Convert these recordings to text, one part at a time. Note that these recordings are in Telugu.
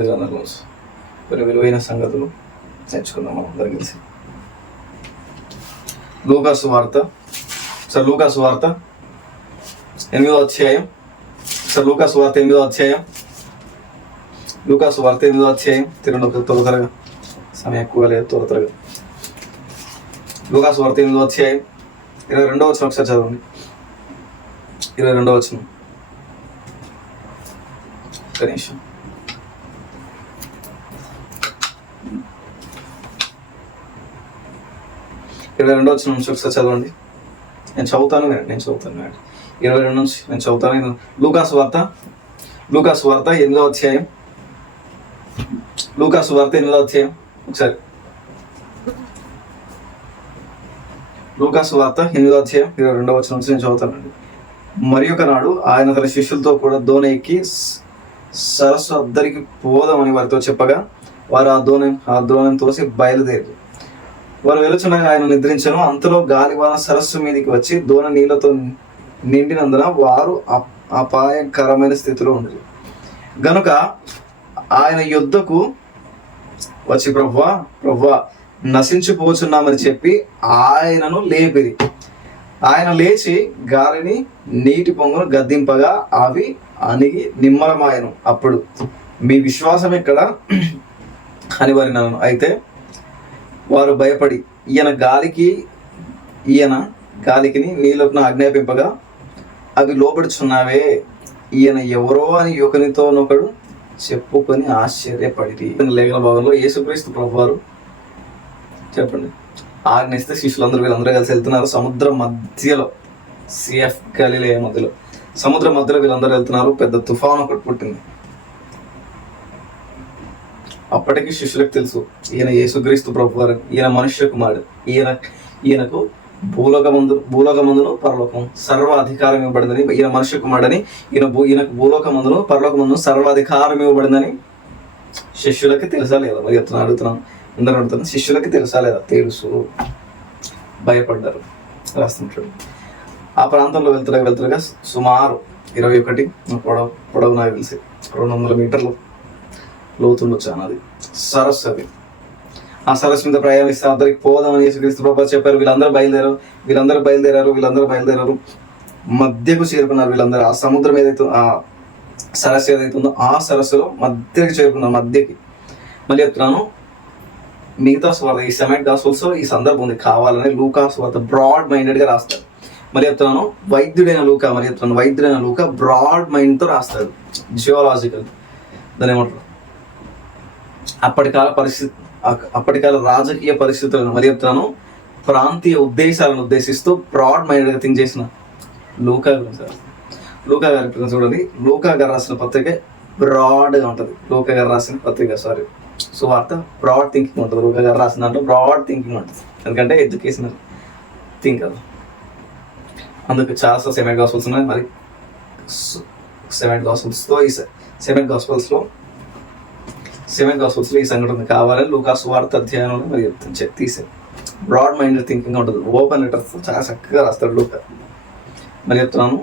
కొన్ని విలువైన సంగతులు నేర్చుకుందాం మనం అందరం కలిసి. లూకాసు వార్త 8వ అధ్యాయం. లూకాసు వార్త 8వ అధ్యాయం. తిరుగు త్వరగా, సమయం ఎక్కువ లేదు, త్వరగా. లూకాసు వార్త 8వ అధ్యాయం 22వ వచనం ఒకసారి చదవండి. 22వ వచనం. ఒక్క నిమిషం. 22వ వచనం నుంచి ఒకసారి చదవండి. నేను చదువుతాను 22 నుంచి నేను చదువుతాను. లూకాసు వార్త 8వ అధ్యాయం. ఒకసారి లూకాసు వార్త 8వ అధ్యాయం 22వ వచనం నుంచి నేను చదువుతానండి. మరి ఒక నాడు ఆయన తన శిష్యులతో కూడా దోణి ఎక్కి సరస్సు అద్దరికి పోదామని వారితో చెప్పగా వారు ఆ దోణిని తోసి బయలుదేరి వారు వెలుచుండగా ఆయన నిద్రించను. అంతలో గాలివాన సరస్సు మీదకి వచ్చి దోణి నీళ్లతో నిండినందున వారు అపాయకరమైన స్థితిలో ఉండరు. గనుక ఆయన యుద్ధకు వచ్చి ప్రభువా నశించిపోతున్నామని చెప్పి ఆయనను లేపిరి. ఆయన లేచి గాలిని నీటి పొంగును గద్దింపగా అవి అణిగి నిమ్మలమాయను. అప్పుడు మీ విశ్వాసం ఎక్కడ అని వారినను. అయితే వారు భయపడి ఈయన గాలికిని నీళ్ళను ఆజ్ఞాపింపగా అవి లోబడుచున్నావే, ఈయన ఎవరో అని ఒకరితోనొకడు చెప్పుకొని ఆశ్చర్యపడి. లేఖన భాగంలో యేసుక్రీస్తు ప్రభువారు చెప్పండి ఆజ్ఞిస్తే శిష్యులందరూ వీళ్ళందరూ కలిసి వెళ్తున్నారు సముద్రం మధ్యలో, సిఎఫ్ గలిలయ మధ్యలో, సముద్రం మధ్యలో వీళ్ళందరూ వెళ్తున్నారు. పెద్ద తుఫాను ఒకటి పుట్టింది. అప్పటికి శిష్యులకు తెలుసు ఈయన యేసుక్రీస్తు ప్రభువారు, ఈయన మనుష్య కుమారుడు, ఈయనకు భూలోకమందును పరలోకం సర్వాధికారం ఇవ్వబడిందని, ఈయన మనుష్య కుమారుడని, ఈయనకు భూలోకమందును పరలోకమందును సర్వాధికారం ఇవ్వబడిందని శిష్యులకి తెలుసా లేదా? మరి అడుగుతున్నాను, అందరూ అడుగుతాను, శిష్యులకి తెలుసా లేదా? తెలుసు. భయపడ్డారు. రాస్తుంటాడు. ఆ ప్రాంతంలో వెళ్తుగా సుమారు 21 పొడవు నాకు తెలిసి 200 మీటర్లు లోతుండొచ్చు అన్నది సరస్సు. అది ఆ సరస్సు మీద ప్రయాణిస్తే అందరికి పోదామని యేసుక్రీస్తు ప్రభువు చెప్పారు. వీళ్ళందరూ బయలుదేరారు. మధ్యకు చేరుకున్నారు వీళ్ళందరూ. ఆ సముద్రం ఏదైతే, ఆ సరస్సు ఏదైతే ఉందో ఆ సరస్సులో మధ్యకి చేరుకున్నారు. మళ్ళీ చెప్తున్నాను, మిగతా స్వార్థ ఈ సెమెట్ గాస్పెల్స్ ఈ సందర్భం ఉంది. కావాలని లూకా స్వార్థ బ్రాడ్ మైండెడ్గా రాస్తాడు. మళ్ళీ చెప్తున్నాను, వైద్యుడైన లూకా బ్రాడ్ మైండ్తో రాస్తాడు. జియోలాజికల్ దాని ఏమంటారు, అప్పటికాల రాజకీయ పరిస్థితులను, మరి చెప్తున్నాను, ప్రాంతీయ ఉద్దేశాలను ఉద్దేశిస్తూ బ్రాడ్ మైండెడ్గా థింక్ చేసిన లూకా గారు చూడండి. లూకా గారు రాసిన పత్రిక బ్రాడ్గా ఉంటుంది. సువార్త బ్రాడ్ థింకింగ్ ఉంటుంది. లూకా గారు రాసిన దాంట్లో బ్రాడ్ థింకింగ్ ఉంటుంది, ఎందుకంటే ఎడ్యుకేషనల్ థింక్ అది. అందుకు చాలా సెమెట్ గాస్పెల్స్ ఉన్నాయి. మరి సెమెట్ గాస్పెల్స్లో ఈ సంఘటన ఉంది. కావాలని లూకా సువార్త అధ్యాయంలో మరి తీసే బ్రాడ్ మైండెడ్ థింకింగ్ ఉంటుంది. ఓపెన్ లెటర్స్ చాలా చక్కగా రాస్తాడు లూకా. మళ్ళీ చెప్తున్నాను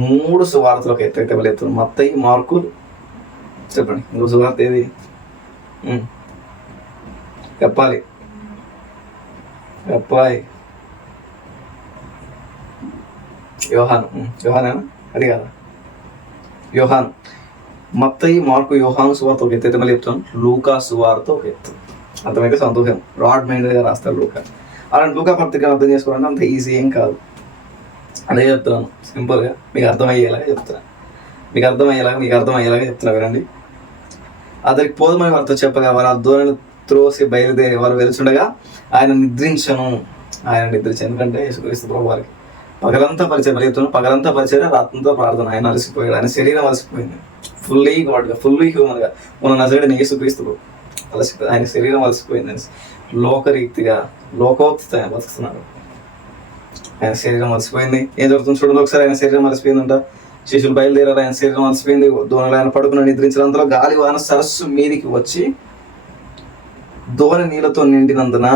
3 సువార్తలకు ఎత్తైతే మళ్ళీ చెప్తున్నాను, మత్తయి, మార్కు, చెప్పండి ఇంకో సువార్త ఏది చెప్పాలి? యోహాను అది కదా, యోహాను. మత్తయి, మార్కు, యోహాను సువార్త ఒక ఎత్తు అయితే మళ్ళీ చెప్తాను, లూకా సువార్త ఒక ఎత్తు. అర్థమైతే సంతోషం. బ్రాడ్ మైండ్గా రాస్తాడు లూకా. అలాంటి లూకా పత్రికను అర్థం చేసుకోవాలంటే అంత ఈజీ ఏం కాదు. అదే చెప్తున్నాను, సింపుల్గా మీకు అర్థమయ్యేలాగా చెప్తున్నా వినండి. అతనికి పోదమని వారితో చెప్పగా వారు ఆ దోణిని త్రోసి బయలుదేరి వారు వెలుచుండగా ఆయన నిద్రించను. ఎందుకంటే యేసుక్రీస్తు ప్రభువు వారికి పగలంతా పరిచయం, పగలంతా పరిచయం, రాత్రంతా ప్రార్థన. ఆయన అలసిపోయాడు, ఆయన శరీరం అలసిపోయింది. ఫుల్లీ గాడ్గా, ఫుల్లీ హ్యూమన్గా మన నజరేయుడైన యేసుక్రీస్తు అలసిపోయింది. ఆయన శరీరం అలసిపోయింది. లోకరీతిగా లోకోక్తితో ఆయన బతుకుతున్నాడు. ఆయన శరీరం అలసిపోయింది. ఏం జరుగుతుంది చూడండి ఒకసారి. ఆయన శరీరం అలసిపోయిందంట. శిష్యులు బయలుదేరారు. ఆయన శరీరం అలసిపోయింది. దోణిలో ఆయన పడుకుని నిద్రించినంతలో గాలివాన సరస్సు మీదికి వచ్చి దోణి నీళ్ళతో నిండినందున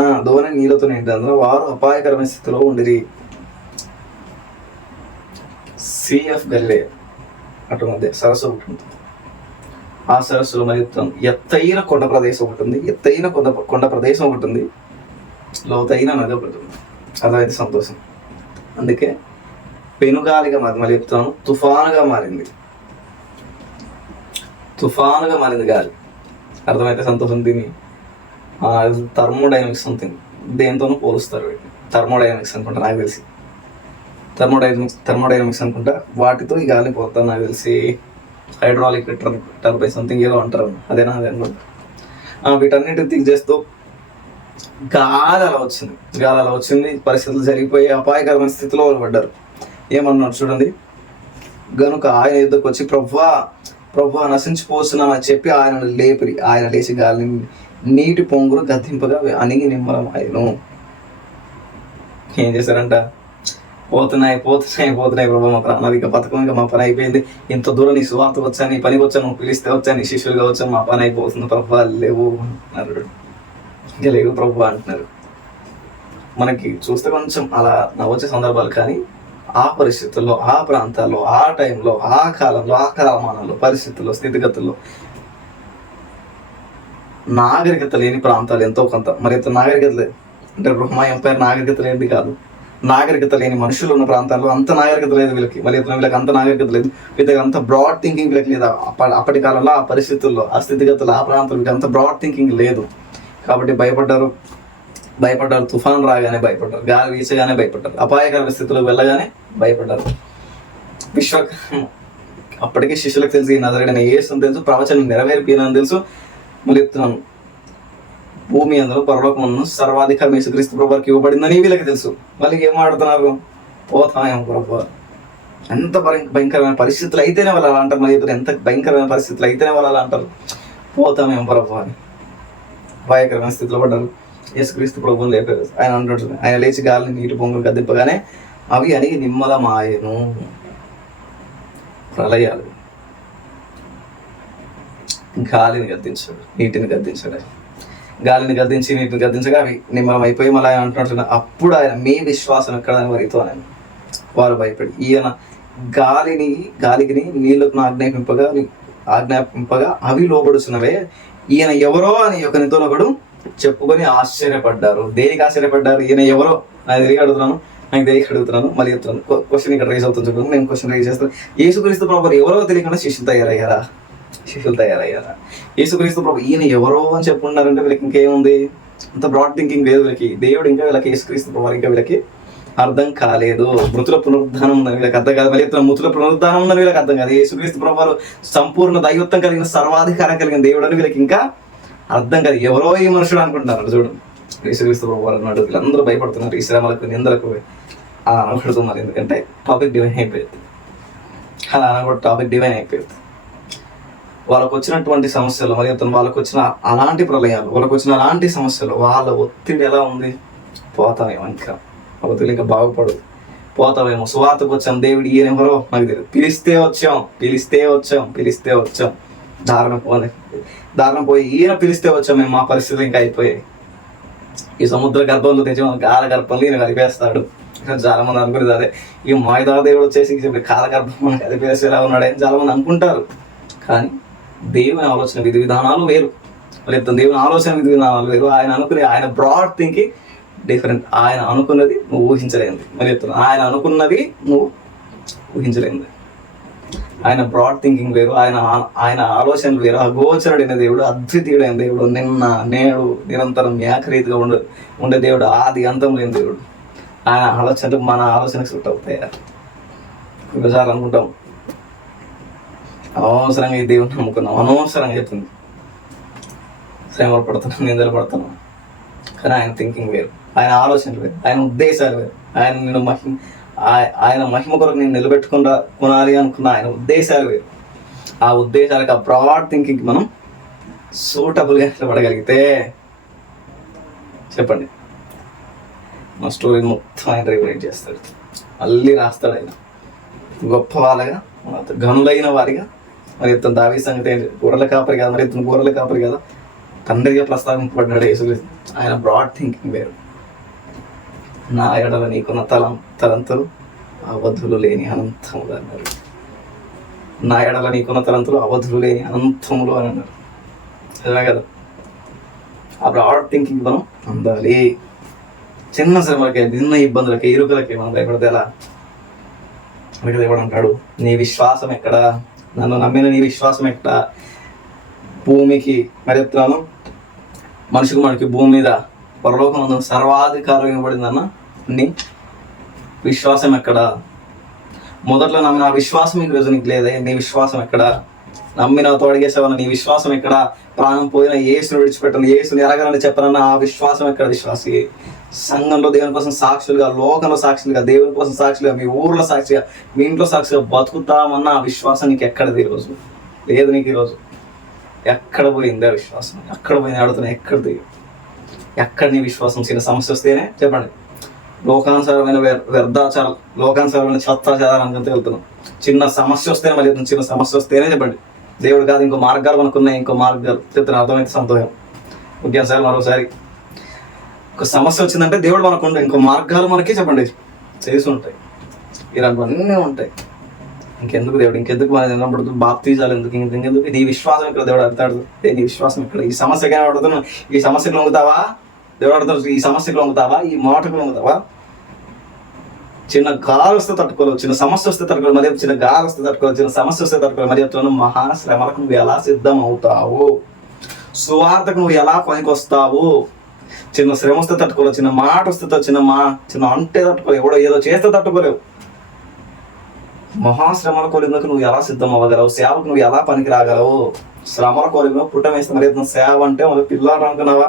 వారు అపాయకరమైన స్థితిలో ఉండిరి. సిఎఫ్ గలిలయ అటు మధ్య సరస్సు ఒకటి ఉంటుంది. ఆ సరస్సులో మరి ఎత్తైన కొండ ప్రదేశం ఒకటి ఉంది, ఎత్తైన కొండ ప్రదేశం ఒకటి ఉంది, లోతైన నది ఒకటి ఉంది. అదైతే సంతోషం. అందుకే పెనుగాలిగా మారింది, మళ్ళీ చెప్తాను, తుఫానుగా మారింది, తుఫానుగా మారింది గాలి. అర్థమైతే సంతోషం. దీన్ని థర్మోడైనమిక్స్ సంథింగ్ దేంతోనూ పోలుస్తారు. థర్మోడైనమిక్స్ అనుకుంటా నాకు తెలిసి, థర్మోడైనమిక్స్ అనుకుంటా. వాటితో ఈ గాలిని పోతాను నాకు తెలిసి. హైడ్రాలిక్ టర్బైన్ సంథింగ్ ఏదో అంటారు, అదేనా అది అనుకుంటా. వీటన్నిటిని థింక్ చేస్తూ గాలి అలా వచ్చింది. పరిస్థితులు జరిగిపోయి అపాయకరమైన స్థితిలో వాళ్ళు పడ్డారు. ఏమన్నాడు చూడండి, గనుక ఆయన యుద్ధకు వచ్చి ప్రభువా నశించిపోతున్నామని చెప్పి ఆయనను లేపిరి. ఆయన లేచి గాలిని నీటి పొంగులు గద్దింపగా అణిగి నిమ్మలం ఆయను. ఏం చేశారంట, పోతున్నాయి ప్రభు మా ప్రాణాలు, ఇక పథకం, ఇంకా మా పని అయిపోయింది, ఇంత దూరం నీ సువార్త వచ్చాను, నీ పనికి వచ్చాను, పిలిస్తే వచ్చాను, నీ శిష్యులుగా వచ్చాను, మా పని అయిపోతుంది ప్రభు, లేవు అన్నారు. ఇంకా లేవు ప్రభు అంటున్నారు. మనకి చూస్తే కొంచెం అలా నవ్వొచ్చే సందర్భాలు, కానీ ఆ పరిస్థితుల్లో, ఆ ప్రాంతాల్లో, ఆ టైంలో, ఆ కాలంలో, ఆ కాలమానంలో, పరిస్థితుల్లో, స్థితిగతుల్లో నాగరికత లేని ప్రాంతాలు ఎంతో కొంత. మరి ఎంత నాగరికత లేదు అంటే రోమా ఎంపైర్ నాగరికత లేనిది కాదు, నాగరికత లేని మనుషులు ఉన్న ప్రాంతాల్లో అంత నాగరికత లేదు వీళ్ళకి. మళ్ళీ వీళ్ళకి అంత నాగరికత లేదు, వీళ్ళకి అంత బ్రాడ్ థింకింగ్ వీళ్ళకి లేదు. అప్పటి కాలంలో ఆ పరిస్థితుల్లో, ఆ స్థితిగతుల్లో, ఆ ప్రాంతాల్లో వీళ్ళకి అంత బ్రాడ్ థింకింగ్ లేదు. కాబట్టి భయపడ్డారు. తుఫాన్ రాగానే భయపడ్డారు, గాలి వీచగానే భయపడ్డారు, అపాయకర స్థితిలో వెళ్ళగానే భయపడ్డారు. అప్పటికే శిష్యులకు తెలుసు ఈ నజరేయుడైన యేసు అని తెలుసు, ప్రవచనం నెరవేర్పినని తెలుసు. మళ్ళీ చెప్తున్నాను, భూమి అందరూ పరలోకమును సర్వాధికారం యేసుక్రీస్తు ప్రభువుకి ఇవ్వబడిందని వీళ్ళకి తెలుసు. మళ్ళీ ఏం మాట్లాడుతున్నారు, పోతామేమో ప్రభు, ఎంత భయంకరమైన పరిస్థితులు అయితేనే వాళ్ళు అలా అంటారు. మళ్ళీ ఎంత భయంకరమైన పరిస్థితులు అయితేనే వాళ్ళు అలా అంటారు, పోతామేమో ప్రభు అని. అపాయకరమైన స్థితిలో పడ్డారు. యేసుక్రీస్తు ప్రభువుని లేపారు. ఆయన అంటుంటుంది, ఆయన లేచి గాలిని నీటి పొంగులు గద్దింపగానే అవి అణిగి నిమ్మలమాయెను. ప్రళయాలు, గాలిని గద్దించాడు, నీటిని గద్దించాడు. గాలిని గద్దించి నీటిని గద్దించగా అవి నిమ్మలం అయిపోయి మళ్ళీ ఆయన అంటున్నాడు, అప్పుడు ఆయన మీ విశ్వాసం ఎక్కడని వారితో అని వారు భయపడి, ఈయన గాలికి నీళ్ళకు ఆజ్ఞాపింపగా అవి లోబడుచున్నవే, ఈయన ఎవరో అని ఒకరితో ఒకడు చెప్పుకొని ఆశ్చర్యపడ్డారు. దేనికి ఆశ్చర్యపడ్డారు, ఈయన ఎవరో నాకు తెలియక అడుగుతున్నాను. మళ్ళీ చెప్తున్నాను, క్వశ్చన్ ఇక్కడ రైజ్ అవుతుంది చూడండి. నేను క్వశ్చన్ రైజ్ చేస్తాను. యేసుక్రీస్తు ప్రభు ఎవరో తెలియకుండా శిష్యులు తయారయ్యారా? యేసుక్రీస్తు ప్రభు ఈయన ఎవరో అని చెప్పుకున్నారంటే వీళ్ళకి ఇంకేముంది, అంత బ్రాడ్ థింకింగ్ లేదు వీళ్ళకి. దేవుడు ఇంకా వీళ్ళకి, యేసుక్రీస్తు ప్రభు ఇంకా వీళ్ళకి అర్థం కాలేదు. మృతుల పునరుద్ధానం ఉందని వీళ్ళకి అర్థం కాదు. మళ్ళీ మృతుల పునరుద్ధానం ఉందని వీళ్ళకి అర్థం కాదు. యేసుక్రీస్తు ప్రభు వారు సంపూర్ణ దైవత్వం కలిగిన, సర్వాధికారం కలిగిన దేవుడు అని వీళ్ళకి ఇంకా అర్థం కాదు. ఎవరో ఈ మనుషుడు అనుకుంటున్నారు. చూడండి, యేసుక్రీస్తు ప్రభు వారు అన్నాడు, వీళ్ళందరూ భయపడుతున్నారు, ఈ శ్రమలకు నిందలకు అనబడుతున్నారు. ఎందుకంటే టాపిక్ డివైన్ అయిపోయింది. అలా అనకూడదు, టాపిక్ డివైన్ అయిపోయింది. వాళ్ళకు వచ్చినటువంటి సమస్యలు, మరి వాళ్ళకు వచ్చిన అలాంటి ప్రళయాలు, వాళ్ళకు వచ్చిన అలాంటి సమస్యలు, వాళ్ళ ఒత్తిడి ఎలా ఉంది, పోతామేమో, ఇంకా ఒత్తిడి ఇంకా బాగుపడదు, పోతామేమో. సువార్తకు వచ్చాం, దేవుడు ఈయన ఎవరో నాకు తెలియదు, పిలిస్తే వచ్చాం, దారుణం పోయి ఈయన పిలిస్తే వచ్చాం మేము, మా పరిస్థితులు ఇంకా అయిపోయాయి. ఈ సముద్ర గర్భంలో తెచ్చి కాల గర్భంలో ఈయన కలిపేస్తాడు. చాలా మంది అనుకునేది అదే, ఈ మాయిదా దేవుడు వచ్చేసి కాల గర్భం మనకు కలిపేసేలా ఉన్నాడని చాలా మంది అనుకుంటారు. కానీ దేవుని ఆలోచన విధి విధానాలు వేరు, దేవుని ఆలోచన విధి విధానాలు వేరు. ఆయన బ్రాడ్ థింకింగ్ డిఫరెంట్. ఆయన అనుకున్నది నువ్వు ఊహించలేనిది. మరి చెప్తున్నాను, ఆయన అనుకున్నది నువ్వు ఊహించలేనిది. ఆయన బ్రాడ్ థింకింగ్ వేరు, ఆయన ఆలోచనలు వేరు. అగోచరుడైన దేవుడు, అద్వితీయుడైన దేవుడు, నిన్న నేడు నిరంతరం ఏకరీతిగా ఉండే దేవుడు, ఆది అంతం లేని దేవుడు. ఆయన ఆలోచనలు మన ఆలోచనకు సూట్ అవుతాయి. ఒకసారి అనుకుంటాం, అనవసరంగా ఈ దేవుడిని నమ్ముకున్నాం, అనవసరంగా చెప్తుంది, శ్రమలు పడుతున్నాం, నిందలు పడుతున్నాం. కానీ ఆయన థింకింగ్ వేరు, ఆయన ఆలోచనలు వేరు, ఆయన ఉద్దేశాలు వేరు. ఆయన మహిమ కొరకు నేను కొనాలి అనుకున్న ఆయన ఉద్దేశాలు వేరు. ఆ ఉద్దేశాలకు, ఆ బ్రాడ్ థింకింగ్కి మనం సూటబుల్గా నిలబడగలిగితే చెప్పండి, మా స్టోరీ మొత్తం ఆయన రివైట్ చేస్తాడు, మళ్ళీ రాస్తాడు. ఆయన గొప్ప వాళ్ళగా, గనులైన వారిగా. మరి ఇతను దావీదు సంగతి గొర్రెల కాపరి కదా, మరి ఇతను గొర్రెల కాపరి కదా, తండ్రిగా ప్రస్తావింపబడ్డాడు యేసుక్రీస్తు. ఆయన బ్రాడ్ థింకింగ్ వేరు. నా ఎడల నీకున్న తలంతులు ఆ వధువులు లేని అనంతముగా అన్నారు. నా ఎడల నీకున్న తలంతులు అవధులు లేని అనంతములు అని అన్నారు. అదే కదా, ఆ బ్రాడ్ థింకింగ్ మనం అందాలి. చిన్న శ్రమలకి, చిన్న ఇబ్బందులకి, ఇరుకులకి మనం భయపడితే ఎలా? అందుకే దేవుడు అంటాడు, నీ విశ్వాసం ఎక్కడ? నన్ను నమ్మిన నీ విశ్వాసం ఎక్కడ? భూమికి మరి చెప్తున్నాను, మనకి భూమి మీద పరలోకం సర్వాధికారం ఇవ్వబడిందన్న నీ విశ్వాసం ఎక్కడ? మొదట్లో నమ్మిన ఆ విశ్వాసం ఈ రోజు నీకు లేదే. నీ విశ్వాసం ఎక్కడ? నమ్మిన తోడిగేసావన్న నీ విశ్వాసం ఎక్కడ? ప్రాణం పోయిన యేసును విడిచిపెట్టను, యేసుని ఎరగాలని చెప్పనన్న ఆ విశ్వాసం ఎక్కడ? విశ్వాసి సంఘంలో దేవుని కోసం సాక్షులుగా, లోకంలో సాక్షులుగా, దేవుని కోసం సాక్షులుగా, మీ ఊర్లో సాక్షిగా, మీ ఇంట్లో సాక్షిగా బతుకుతామన్న ఆ విశ్వాసం నీకు ఎక్కడది ఈరోజు? లేదు నీకు ఈరోజు. ఎక్కడ పోయింది ఆ విశ్వాసం? ఎక్కడ పోయింది అడుగుతున్నా? ఎక్కడిది? ఎక్కడ నీ విశ్వాసం? చిన్న సమస్య వస్తేనే చెప్పండి, లోకానుసారమైన వ్యర్థాచారాలు, లోకానుసారమైన చెత్తాచారానికి వెళ్తున్నాం. చిన్న సమస్య వస్తేనే మళ్ళీ చిన్న సమస్య వస్తేనే చెప్పండి, దేవుడు కాదు ఇంకో మార్గాలు మనకున్నాయి, ఇంకో మార్గాలు చెప్తున్నా. అర్థమైతే సంతోషం. ముఖ్యంసారి మరోసారి ఒక సమస్య వచ్చిందంటే దేవుడు మనకుండా ఇంకో మార్గాలు మనకి చెప్పండి చేసి ఉంటాయి. ఇలాంటివన్నీ ఉంటాయి. ఇంకెందుకు దేవుడు, ఇంకెందుకు మన విన్నప్పుడు బాప్తీసాలు ఎందుకు, ఇంకెందుకు? నీ విశ్వాసం ఇక్కడ దేవుడు అడతాడు. నీ విశ్వాసం ఇక్కడ. ఈ సమస్యకి అడుగుతున్నావు, ఈ సమస్యకు లొంగుతావా? దేవుడు అడుగుతాడు, ఈ సమస్యకు లొంగుతావా? ఈ మాటకు లొంగుతావా? చిన్న గాలి వస్తే తట్టుకోలేవు, చిన్న సమస్య వస్తే తట్టుకోలేవు, మరి చిన్న గాలి వస్తే తట్టుకోలేవు, చిన్న సమస్య వస్తే తట్టుకోలేవు. మరి చెప్తున్నాను, మహాశ్రమలకు నువ్వు ఎలా సిద్ధం అవుతావు? సువార్తకు నువ్వు ఎలా పనికొస్తావు? చిన్న శ్రమ వస్తే తట్టుకోలేవు, చిన్న మాట వస్తే చిన్న అంటే తట్టుకోలేవు, ఎవడో ఏదో చేస్తే తట్టుకోలేవు. మహాశ్రమల కొలిందుకు నువ్వు ఎలా సిద్ధం అవ్వగలవు? సేవకు నువ్వు ఎలా పనికి రాగలవు? శ్రమల కొలిందో పుట్ట వేస్తే మరి సేవ అంటే మన పిల్లలు అనుకున్నావా?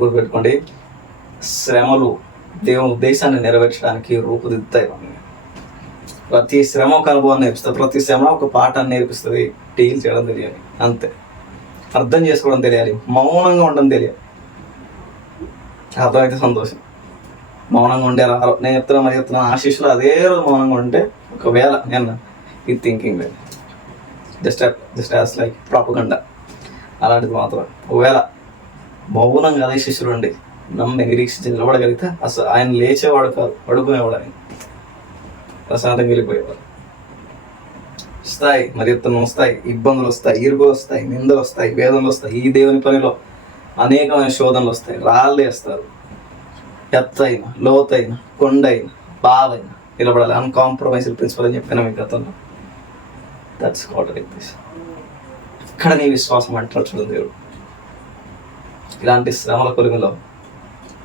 గుర్తుపెట్టుకోండి, శ్రమలు దేవుని ఉద్దేశాన్ని నెరవేర్చడానికి రూపుదిద్దుతాయి. ప్రతి శ్రమ ఒక అనుభవాన్ని నేర్పిస్తుంది, ప్రతి శ్రమ ఒక పాఠాన్ని నేర్పిస్తుంది. డీల్ చేయడం తెలియాలి, అంతే. అర్థం చేసుకోవడం తెలియాలి, మౌనంగా ఉండడం తెలియాలి. అర్థమైతే సంతోషం. మౌనంగా ఉండే నేను చెప్తున్నా ఆ శిష్యులు అదే రోజు మౌనంగా ఉంటే, ఒకవేళ నేను ఈ థింకింగ్ లేదు, జస్ట్ యాజ్ లైక్ ప్రాపగండా అలాంటిది మాత్రం. ఒకవేళ మౌనంగా అదే శిష్యులు ఉండి నమ్మి నిరీక్షించి నిలబడగలిగితే అసలు ఆయన లేచేవాడు కాదు, పడుకునేవాడు. ఆయన ప్రశాంతంగా వెళ్ళిపోయేవాడు. వస్తాయి మరి వస్తాయి, ఇబ్బందులు వస్తాయి, ఇరుగులు వస్తాయి, నిందలు వస్తాయి, వేదనలు వస్తాయి. ఈ దేవుని పనిలో అనేకమైన శోధనలు వస్తాయి. రాళ్ళు వేస్తారు. ఎత్తైన, లోతైన, కొండైన, బావైన నిలబడాలి. అన్కాంప్రమైజ్డ్ ప్రిన్సిపల్ అని చెప్పిన మీ గతంలో. That's what like this. ఇక్కడ నీ విశ్వాసం అంటారు చూడండి దేవుడు. ఇలాంటి శ్రమల కొలిమిలో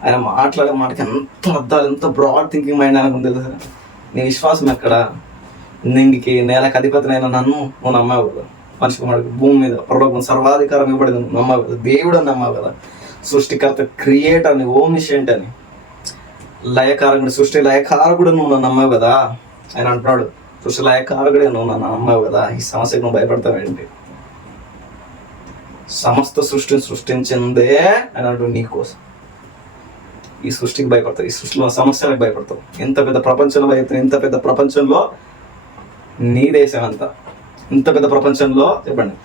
ఆయన మాట్లాడే మాటకి ఎంత అర్థాలు, ఎంత బ్రాడ్ థింకింగ్ మైండ్ ఆయనకు ఉంది తెలుసా? నీ విశ్వాసం ఎక్కడ? నింగికి నేలకు అధిపతినైనా నన్ను నువ్వు నమ్మావు కదా. మనిషి కుమారుడికి భూమి మీద పరలోకం సర్వాధికారం ఇవ్వబడింది నువ్వు నమ్మావు కదా. దేవుడు అని నమ్మావు కదా. సృష్టికర్త, క్రియేటర్ అని, ఓమిషెంట్ అని, లయకారకుడు, సృష్టి లయకారకుడు నువ్వు నమ్మావు కదా. ఆయన అంటున్నాడు, సృష్టి లయకారకుడే నువ్వు నన్ను నమ్మావు కదా. ఈ సమస్యకు నువ్వు భయపడతావేంటి? సమస్త సృష్టిని సృష్టించిందే అని అంటూ నీ కోసం. ఈ సృష్టికి భయపడతావు, ఈ సృష్టిలో సమస్యలకు భయపడతావు. ఇంత పెద్ద ప్రపంచంలో భయపడతావు. ఇంత పెద్ద ప్రపంచంలో నీ దేశం ఎంత? ఇంత పెద్ద ప్రపంచంలో చెప్పండి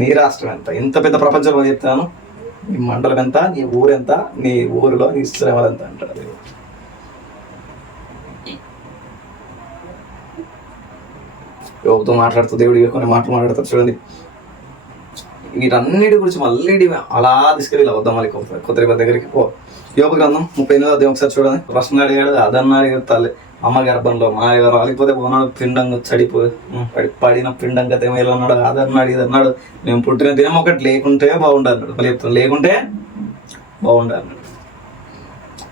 నీ రాష్ట్రం ఎంత? ఇంత పెద్ద ప్రపంచంలో చెప్తాను, నీ మండలం ఎంత, నీ ఊరెంత, నీ ఊరిలో నీ శ్రమలు ఎంత అంటారు. యోగుతో మాట్లాడుతూ దేవుడిగా కొన్ని మాటలు మాట్లాడతారు చూడండి. వీటన్నిటి గురించి మళ్ళీ అలా తీసుకెళ్ళి వద్దాం మళ్ళీ కొత్త దగ్గరికి పో. యోగ గ్రంథం 38 ఒకసారి చూడండి. ప్రశ్న అడిగాడు, అదన్నా అడిగాడు. తల్లి అమ్మ గర్భంలో మాయగారు రాలిపోతే పోనాడు, పిండంగా చడిపోయి పడిన పిండం గత ఏమో అన్నాడు. అదన్నాడు, ఇది అన్నాడు. నేను పుట్టిన దినం ఒకటి లేకుంటే బాగుండాలి అన్నాడు. మళ్ళీ చెప్తాను, లేకుంటే బాగుండాలి అన్నాడు.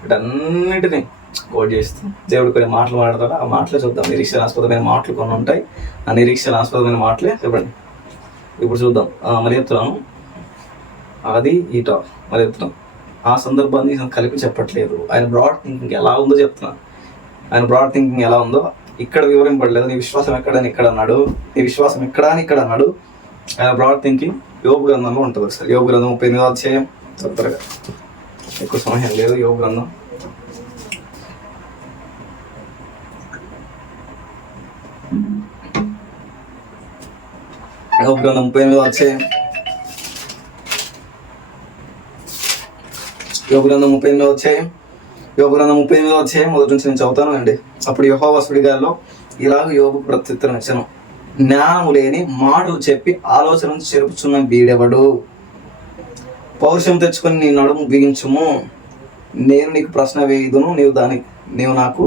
వీటన్నిటిని కోట్ చేస్తూ దేవుడు కొన్ని మాటలు మాట్లాడతాడు. ఆ మాటలే చూద్దాం. నిరీక్షణాస్పదమైన మాటలు కొన్ని ఉంటాయి. ఆ నిరీక్షణాస్పదమైన మాటలే చెప్పండి ఇప్పుడు చూద్దాం. మరి చెప్తున్నాను, అది ఈట మరి చెప్తున్నాను. ఆ సందర్భాన్ని కలిపి చెప్పట్లేదు. ఆయన బ్రాడ్ థింకింగ్ ఎలా ఉందో చెప్తున్నాను. ఆయన బ్రాడ్ థింకింగ్ ఎలా ఉందో ఇక్కడ వివరింపడలేదు. నీ విశ్వాసం ఎక్కడని ఇక్కడ అన్నాడు, నీ విశ్వాసం ఎక్కడ అని ఇక్కడ అన్నాడు. ఆయన బ్రాడ్ థింకింగ్ యోబు గ్రంథంలో ఉంటుంది. ఒకసారి యోబు గ్రంథం 38వ అధ్యాయం, త్వరగా ఎక్కువ సమయం లేదు. యోబు గ్రంథం యోబు గ్రంథం 38వ అధ్యాయం, యోబు గ్రంథం 38వ అధ్యాయం, యోబు గ్రంథం 38వ అధ్యాయం మొదటి నుంచి నేను చదువుతాను అండి. అప్పుడు యెహోవా సుడిగాలిలో ఇలాగ యోబు ప్రత్యుత్తరం ఇచ్చెను, జ్ఞానము లేని మాటలు చెప్పి ఆలోచనను చెరుపుచున్న వీడెవడు? పౌరుషం తెచ్చుకొని నీ నడుము బిగించుము, నేను నీకు ప్రశ్న వేయుదును, నీవు నాకు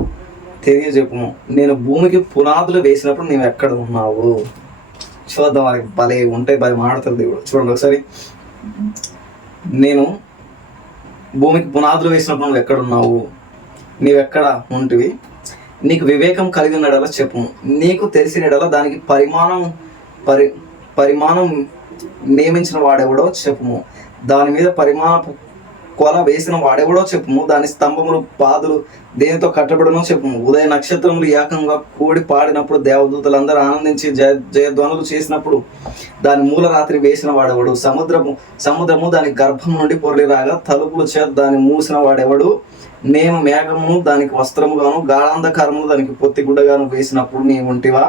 తెలియజెప్పుము. నేను భూమికి పునాదులు వేసినప్పుడు నీవు ఎక్కడ ఉన్నావు? చూద్దాం, వారికి భలే ఉంటాయి, భలే మాడతారు దేవుడు. చూడండి ఒకసారి, నేను భూమికి పునాదులు వేసినప్పుడు నువ్వు ఎక్కడున్నావు? నీవెక్కడ ఉంటివి? నీకు వివేకం కలిగిన ఎడల చెప్పుము, నీకు తెలిసిన ఎడల దానికి పరిమాణం నియమించిన వాడెవడో చెప్పుము, దాని మీద పరిమాణపు కొల వేసిన వాడెవడో చెప్పుము, దాని స్తంభములు పాదులు దేనితో కట్టబడనో చెప్పుము. ఉదయ నక్షత్రములు ఏకంగా కూడి పాడినప్పుడు దేవదూతలందరూ ఆనందించి జయధ్వనులు చేసినప్పుడు దాని మూల రాత్రి వేసిన వాడెవడు? సముద్రము దాని గర్భం నుండి పొరలి రాగా తలుపుల చేత దాన్ని మూసిన వాడెవడు? నేను మేఘమును దానికి వస్త్రముగాను గాఢాంధకారమును దానికి పొత్తిగుడ్డగాను వేసినప్పుడు నీ ఉంటివా?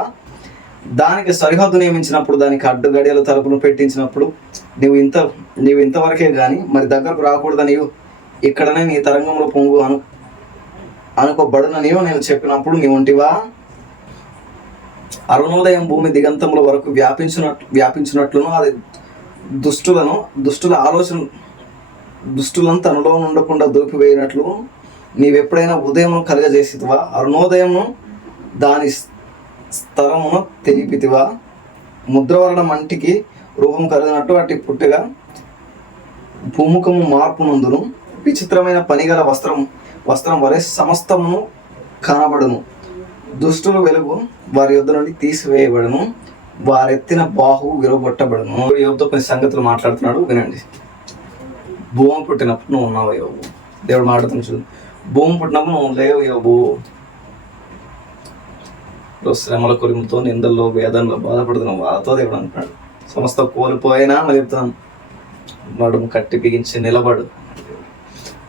దానికి సరిహద్దు నియమించినప్పుడు దానికి అడ్డు గడియలు తలుపును పెట్టించినప్పుడు నీవు ఇంతవరకే గాని మరి దగ్గరకు రాకూడదని ఇక్కడనే నీ తరంగంలో పొంగు అనుకోబడుననియో నేను చెప్పినప్పుడు నీ ఉంటివా? అరుణోదయం భూమి దిగంతముల వరకు వ్యాపించినట్లును అది దుష్టులను తనలో ఉండకుండా దూపివేయినట్లు నీవెప్పుడైనా ఉదయం కలగజేసితివా? అరుణోదయము దాని స్థలమును తెలిపితివా? ముద్రవర్ణ మంటికి రూపం కలిగినట్టు అట్టి పుట్టిగా భూముఖము మార్పు నందును విచిత్రమైన పనిగల వస్త్రం వలె సమస్తమును కనబడును. దుష్టుల వెలుగు వారి యొద్ద నుండి తీసివేయబడును, వారెత్తిన బాహు విరగొట్టబడును. యోబుతో కొన్ని సంగతులు మాట్లాడుతున్నాడు, వినండి. భూమి పుట్టినప్పుడు నువ్వు ఉన్నావు యోబు. దేవుడు మాట్లాడుతున్నాడు, చూడు. భూమి పుట్టినప్పుడు నువ్వు లేవు యోబు. శ్రమల కొలిముతో నిందల్లో వేదనలో బాధపడుతున్నావు, వాళ్ళతో దేవుడు అంటున్నాడు. సమస్త కోల్పోయినా మరి చెప్తాను, నడుము కట్టి బిగించి నిలబడు,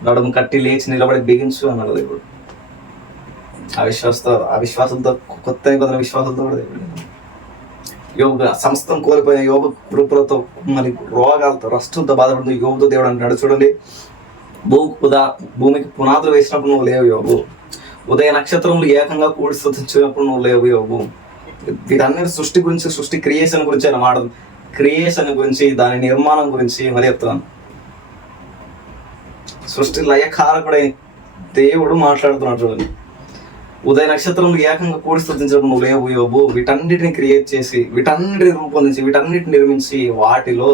నడుము కట్టి లేచి నిలబడి బిగించు అన్నాడు దేవుడు. అవిశ్వాసంతో కొత్త నిబంధన విశ్వాసంతో కూడా దేవుడు యోబు సమస్తం కోల్పోయిన యోబు కృపలతో మరి రోగాలతో రష్టంతో బాధపడుతూ యోబుతో దేవుడు అంటున్నాడు. చూడండి, భూమికి పునాదులు వేసినప్పుడు నువ్వు లేవు యోబు. ఉదయ నక్షత్రములు ఏకంగా కూడి స్తుతించినప్పుడు నువ్వు లేవు యోబు. వీటన్నిటి సృష్టి క్రియేషన్ గురించి ఆయన మాట, క్రియేషన్ గురించి, దాని నిర్మాణం గురించి మరి చెప్తున్నాను. సృష్టి లయకారకుడై దేవుడు మాట్లాడుతున్నాడు. చూడండి, ఉదయ నక్షత్రములు ఏకంగా కూడి స్తుతించినప్పుడు నువ్వు లేవు యోబు. వీటన్నిటిని క్రియేట్ చేసి, వీటన్నిటిని రూపొందించి, వీటన్నిటిని నిర్మించి, వాటిలో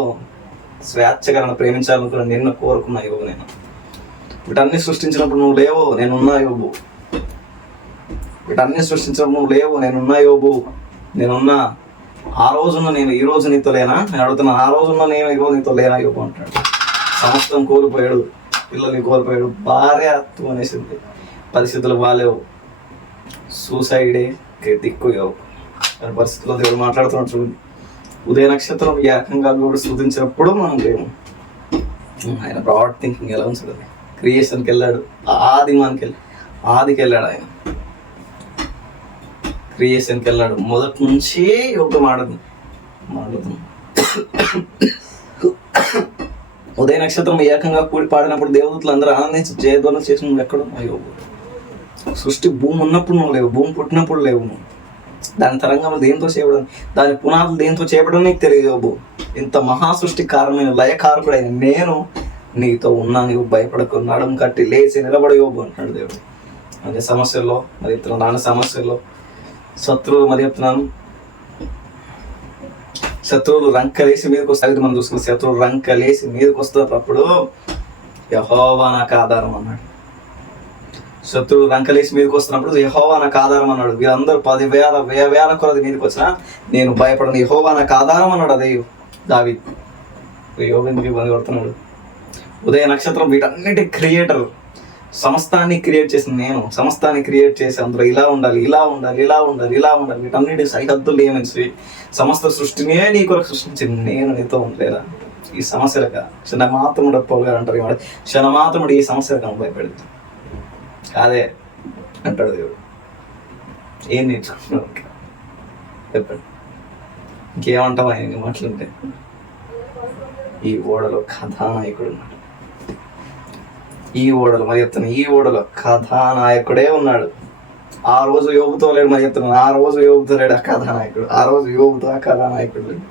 స్వేచ్ఛగా ప్రేమించాలనుకున్న నిన్ను కోరుకున్నా యోబు. నేను వీటన్ని సృష్టించినప్పుడు నువ్వు లేవు, నేనున్నా యోబు. వీటన్ని సృష్టించినప్పుడు నువ్వు లేవు, నేనున్నా యోబు. నేనున్నా. ఆ రోజున్న నేను ఈ రోజు నీతో లేనా? నేను అడుగుతున్నా, ఆ రోజున్న నేను ఈ రోజు నీతో లేనా యోబు అంటాడు. సమస్తం కోల్పోయాడు, పిల్లల్ని కోల్పోయాడు, భార్య అత్తు అనేసింది, పరిస్థితులు బాగాలేవు, సూసైడే దిక్కు యోబు అనే పరిస్థితుల్లో దేవుడు మాట్లాడుతున్నాడు. చూడండి, ఉదయ నక్షత్రం ఏకంగా కూడా స్తుతించినప్పుడు మనం లేము. ఆయన బ్రాడ్ థింకింగ్ ఎలా ఉంది? క్రియేషన్కి వెళ్ళాడు, ఆదికి వెళ్ళాడు. ఆయన క్రియేషన్కి వెళ్ళాడు, మొదటి నుంచి యోబు మాట్లాడుతుంది. ఉదయ నక్షత్రం ఏకంగా కూడి పాడినప్పుడు దేవదూతలు అందరూ ఆనందించి జయధ్వనులు చేసి నువ్వు ఎక్కడున్నావు యోబు? సృష్టి భూమి ఉన్నప్పుడు నువ్వు లేవు, భూమి పుట్టినప్పుడు లేవు నువ్వు. దాని తరంగంలో దేంతో చేయబడని, దాని పునాదులు దేంతో చేయబడని నీకు తెలియదు యోబు. ఇంత మహాసృష్టి కారణమైన లయకారకుడైన నేను నీతో ఉన్నా, నీవు భయపడకు, నడుము కట్టి లేచి నిలబడి యోబు అంటున్నాడు దేవుడు. అదే సమస్యల్లో మరి చెప్తున్నాను, నాన్న సమస్యల్లో శత్రువులు మరి చెప్తున్నాను, శత్రువులు రంకలేసి మీదకి వస్తారు. మనం చూసుకున్న శత్రువులు రంకలేసి మీదకి వస్తున్నప్పుడు యెహోవా నాకు ఆధారం అన్నాడు. శత్రువులు రంకలేసి మీదకి వస్తున్నప్పుడు యెహోవా నాకు ఆధారం అన్నాడు. వీళ్ళందరూ 10,000 కొలది మీదకి వచ్చినా నేను భయపడను, యెహోవా నాకు ఆధారం అన్నాడు. అదే దావీదు. యోబు ఎందుకు ఇబ్బంది పడుతున్నాడు? ఉదయ నక్షత్రం వీటన్నిటి క్రియేటర్, సమస్తాన్ని క్రియేట్ చేసిన నేను, సమస్తాన్ని క్రియేట్ చేసి అందులో ఇలా ఉండాలి, ఇలా ఉండాలి, ఇలా ఉండాలి, ఇలా ఉండాలి, వీటన్నిటి సరిహద్దులు నియమించి సమస్త సృష్టినే నీ కొరకు సృష్టించి నేను నీతో ఉండలేదా? ఈ సమస్యలుగా క్షణమాత్రముడు పౌలు గారు అంటారు, క్షణమాత్రముడు ఈ సమస్యలకు భయపెడతాడు కాదే అంటాడు దేవుడు. ఏం నేర్చుకుంటున్నావు చెప్పండి, ఇంకేమంటావా ఎన్ని మాటలుంటే? ఈ ఓడలో కథానాయకుడు ఉన్నాడు. ఈ ఓడలో మరి చెప్తాను, ఈ ఓడలో కథానాయకుడే ఉన్నాడు. ఆ రోజు యోగుతో లేడు మరి చెప్తున్నాను, ఆ రోజు యోగుతో లేడు ఆ కథానాయకుడు, ఆ రోజు యోగుతో ఆ కథానాయకుడు లేడు.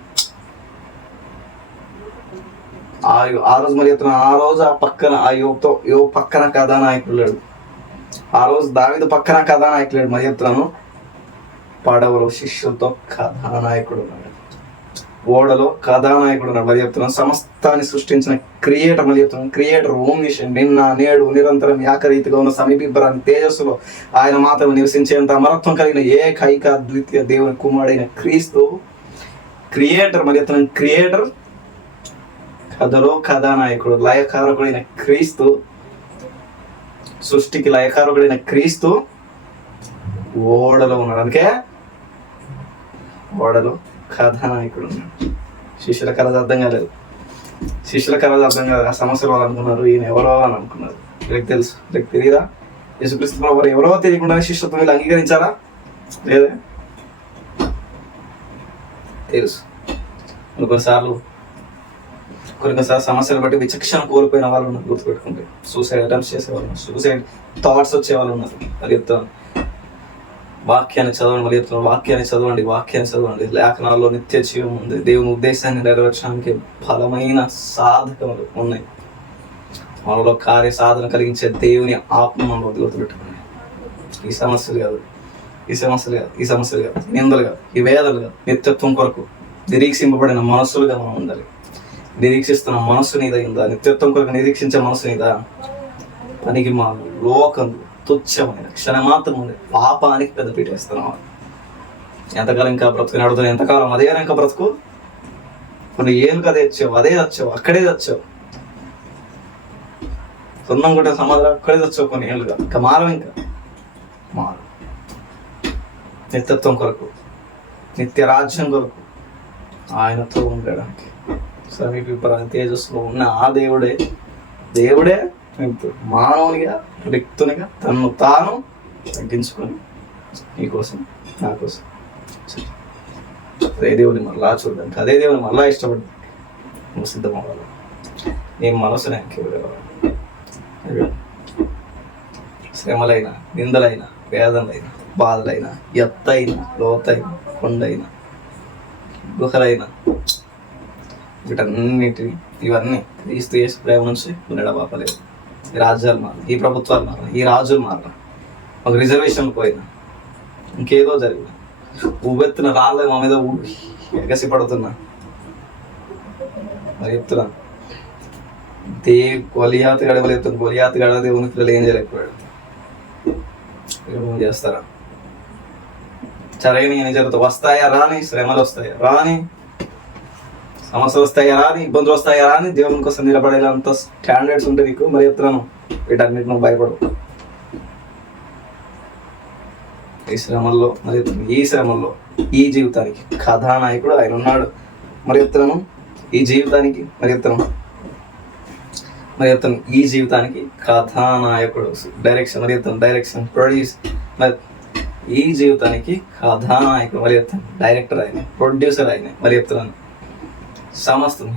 ఆ రోజు మరి చెప్తున్నాను, ఆ రోజు ఆ పక్కన ఆ యోగు పక్కన కథానాయకుడు లేడు. ఆ రోజు దావీదు పక్కన కథానాయకుడు లేడు. మరి చెప్తున్నాను, పడవలో శిష్యులతో కథానాయకుడు ఉన్నాడు, ఓడలో కథానాయకుడు ఉన్నాడు. మరి చెప్తున్నాను, సమస్తాన్ని సృష్టించిన క్రియేటర్. మరి చెప్తున్నాను, క్రియేటర్, ఓమ్నిషన్, నిన్న నేడు నిరంతరం ఏకరీతిగా ఉన్న సమీపింపరాని తేజస్సులో ఆయన మాత్రం నివసించేంత అమరత్వం కలిగిన ఏకైక అద్వితీయ దేవుని కుమారుడైన క్రీస్తు క్రియేటర్. మరి చెప్తున్నాను, క్రియేటర్, కథలో కథానాయకుడు, లయకారకుడైన క్రీస్తు, సృష్టికి లయకారకుడైన క్రీస్తు ఓడలో ఉన్నాడు. అందుకే ఓడలో కథానాయకుడు ఉన్నాడు. శిష్యుల కథ అర్థం కాలేదు, శిష్యుల కథ అర్థం కాదు. ఆ సమస్యలు వాళ్ళు అనుకున్నారు ఈయన ఎవరో అని అనుకున్నారు. వీళ్ళకి తెలుసు, వీళ్ళకి తెలియదా? యేసుక్రీస్తు ప్రభువు ఎవరో తెలియకుండానే శిష్యత్వం వీళ్ళు అంగీకరించారా? లేదా? తెలుసు. కొన్నిసార్లు సమస్యలు బట్టి విచక్షణ కోల్పోయిన వాళ్ళు ఉన్నారు. గుర్తుపెట్టుకుంటే సూసైడ్ అటెంప్ట్స్ చేసేవాళ్ళు ఉన్నారు, సూసైడ్ థాట్స్ వచ్చేవాళ్ళు ఉన్నారు. మరి చెప్తాను, వాక్యాన్ని చదవండి. మరి చెప్తున్నాను, వాక్యాన్ని చదవండి. లేఖనాల్లో నిత్య జీవం ఉంది. దేవుని ఉద్దేశాన్ని నెరవేర్చడానికి బలమైన సాధకములు ఉన్నాయి. మనలో కార్య సాధన కలిగించే దేవుని ఆత్మ మనలో గుర్తుపెట్టుకోండి. ఈ సమస్యలు కాదు, నిందలు కాదు, ఈ వేదనలు కాదు. నిత్యత్వం కొరకు నిరీక్షింపబడిన మనస్సులుగా మనం ఉండాలి. నిరీక్షిస్తున్న మనస్సు నీదై ఉందా? నిత్యత్వం కొరకు నిరీక్షించే మనస్సు నీదా? పనికి మా లోకం తుచ్చమైన క్షణమాత్రం ఉంది పాపానికి పెద్ద పీటేస్తున్నావు. ఎంతకాలం ఇంకా బ్రతుకుని అడుగుతున్నా, ఎంతకాలం అదే ఇంకా బ్రతుకు. కొన్ని ఏళ్ళుగా అదే వచ్చావు, అక్కడే వచ్చావు. సొంతం కూడా సమాధానం అక్కడే వచ్చావు కొన్ని ఏళ్ళుగా. ఇంకా మారు నిత్యత్వం కొరకు, నిత్య రాజ్యం కొరకు ఆయనతో ఉండడానికి సమీపింపరాని తేజస్సులో ఉన్న ఆ దేవుడే మానవునిగా, రిక్తునిగా తను తాను తగ్గించుకొని నీకోసం, నా కోసం అదే దేవుని మళ్ళా చూడడానికి, అదే దేవుని మళ్ళా ఇష్టపడడానికి నువ్వు సిద్ధమవ్వాలి. నీ మనసుని శ్రమలైన, నిందలైన, వేదనలైన, బాధలైన, ఎత్తైన, లోతైన, కొండైన, గుహలైన, వీటన్నిటిని ఇవన్నీ క్రీస్తు యేసు ప్రేమ నుంచి ఉండడబాపలేదు. ఈ రాజ్యాలు మారిన, ఈ ప్రభుత్వాలు మారిన, ఈ రాజులు మారిన, ఒక రిజర్వేషన్లు పోయినా, ఇంకేదో జరిగిన, ఉవ్వెత్తున రాళ్ళ మా మీద ఎగసి పడుతున్నా. మరి చెప్తున్నా, గొలియాతు గడ దేవుని పిల్లలు ఏం చేయలేకపోయాడు. చేస్తారా? సరైన ఏం జరుగుతాయి? వస్తాయా రాని, శ్రమలు వస్తాయా రాని, సమస్యలు వస్తాయా రాని, ఇబ్బందులు వస్తాయా రాని, దేవుని కోసం నిలబడేంత స్టాండర్డ్స్ ఉంటే నీకు. మరి చెప్తున్నాను, వీటన్నిటి నువ్వు భయపడవు. ఈ శ్రమల్లో ఈ జీవితానికి కథానాయకుడు ఆయన ఉన్నాడు. మరి చెప్తున్నాను, ఈ జీవితానికి ఈ జీవితానికి కథానాయకుడు, డైరెక్షన్ ప్రొడ్యూస్. మరి ఈ జీవితానికి కథానాయకుడు, మరి చెప్తాను డైరెక్టర్ ఆయన, ప్రొడ్యూసర్ ఆయన. మరి చెప్తున్నాను, సమస్తం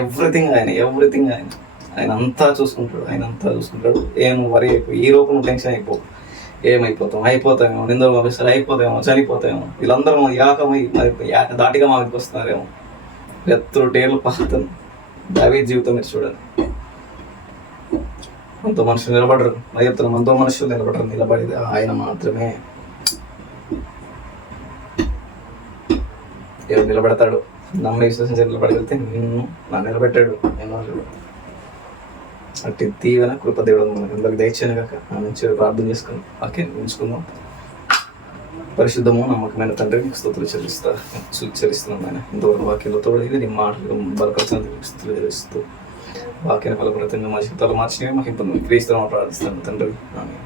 ఎవ్రీథింగ్ ఆయన అంతా చూసుకుంటాడు. ఏం వరి అయిపోయి ఈ రూపం టెన్షన్ అయిపోతామేమో, నిందలు పంపిస్తారు, అయిపోతామేమో, చనిపోతామేమో, వీళ్ళందరూ దాటిగా మాకు వస్తున్నారేమో, ఎత్తులు టేర్లు పాతాను. దావీదు జీవితం మీరు చూడండి, మనతో మనుషులు నిలబడరు. మరి చెప్తాను, మనతో మనుషులు నిలబడేది ఆయన మాత్రమే. ఎవరు నిలబెడతాడు? నమ్మి విశ్వసించి నిలబడగలిగితే నా నిలబెట్టాడు ఎన్నో. అట్టి తీవ్ర కృపదేవుడు మనకు అందరికి దయచేయను కాక. ఆ నుంచి ప్రార్థన చేసుకుని ఉంచుకుందాం. పరిశుద్ధము నమ్మకమైన తండ్రి, నీకు స్తుతులు చెల్లిస్తున్నాం ఆయన. ఇంతవరకు వాక్యంలో తోడేది నీ మాటలు బలపరచడానికి స్తుతులు చెల్లిస్తూ వాక్యాన్ని ఫలప్రదంగా మా జీవితాలు మార్చినవి మహింపను క్రీస్తునామమున ప్రార్థిస్తున్నాను తండ్రి, ఆమేన్.